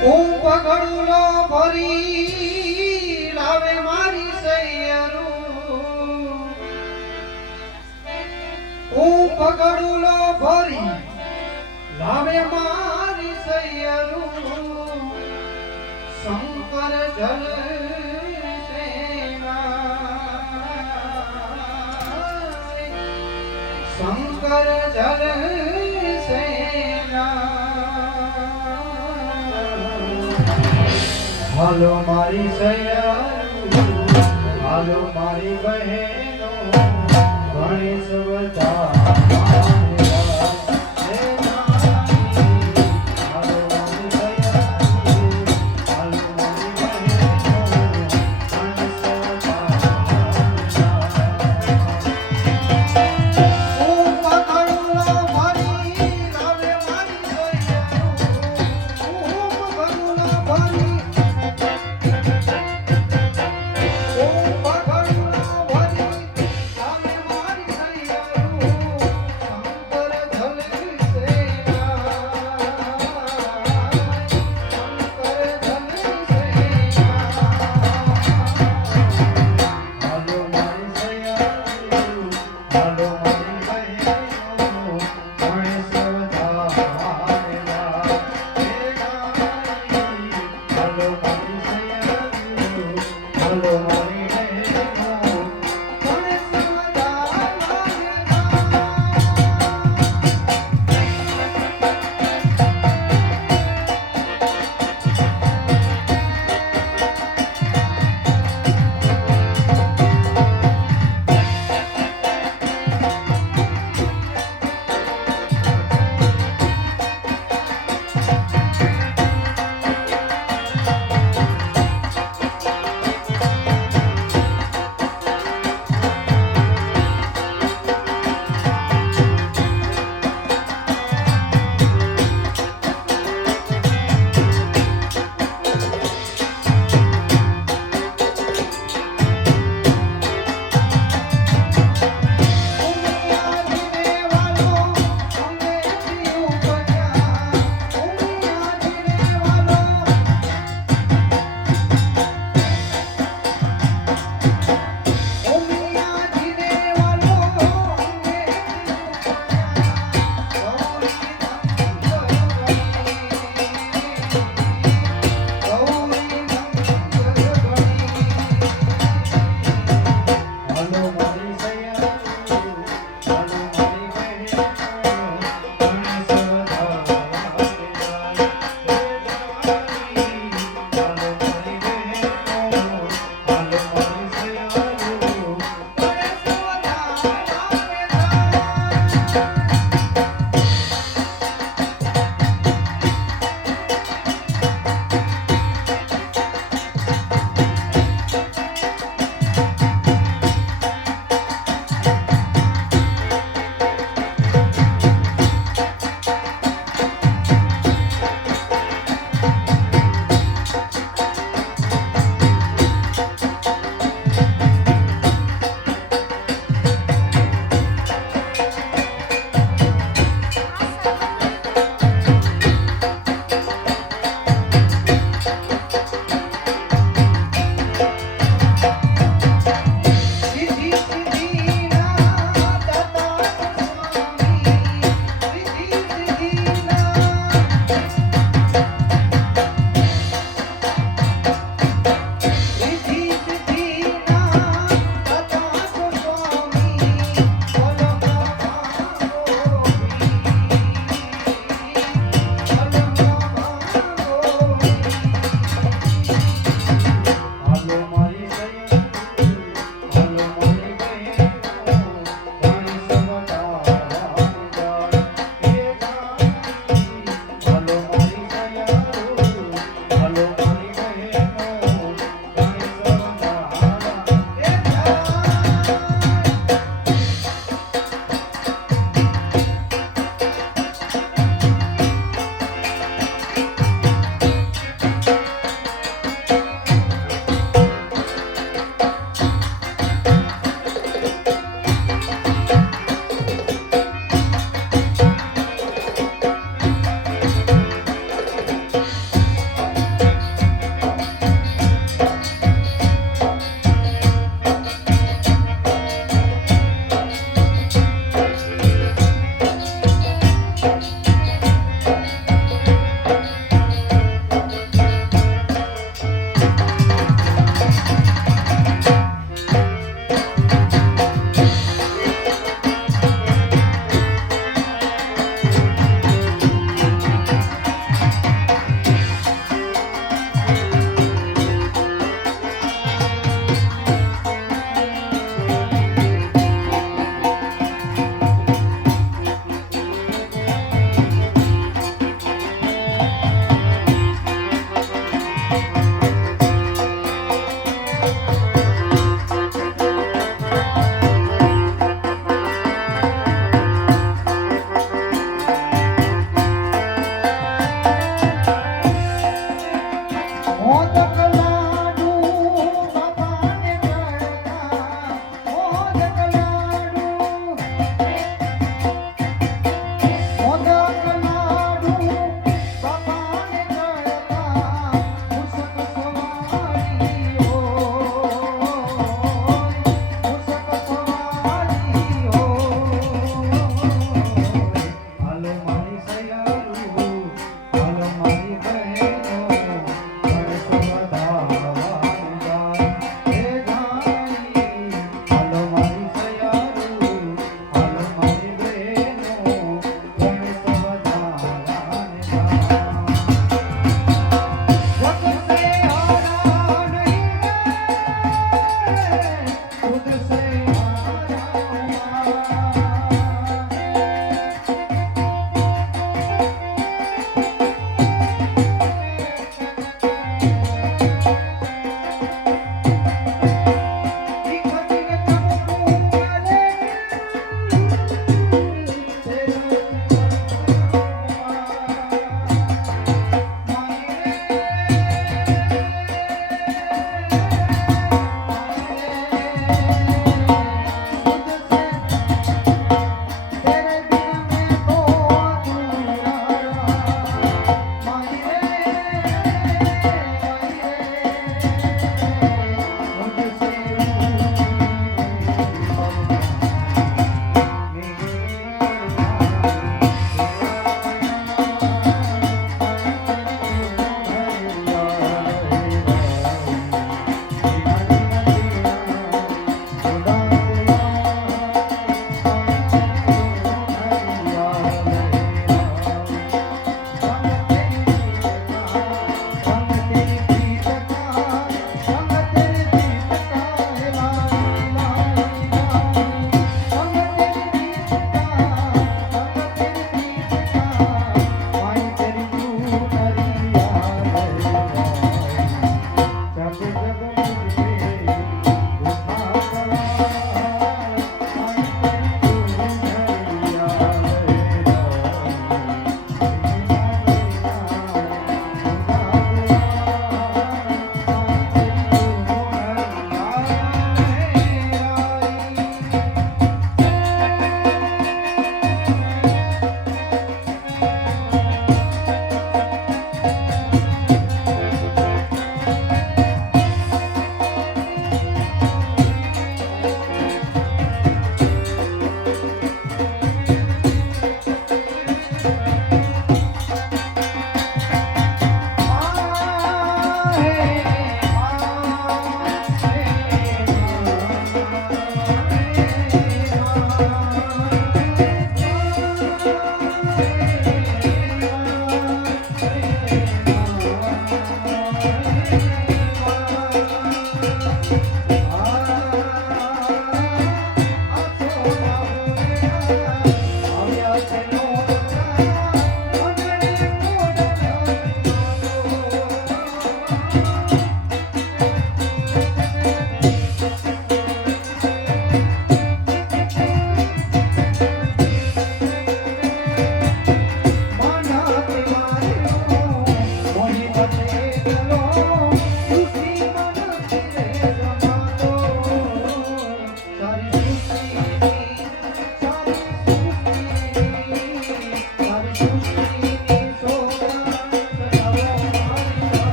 હું પગડુલો ભરી, લાવે મારી સૈયરું. હું પગડુલો ભરી, લાવે મારી સૈયરું. શંકર જલ શંકર જલ હાલો મારી સૈયરું હાલો મારી બહેનો ગણેશ બધા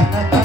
Thank you.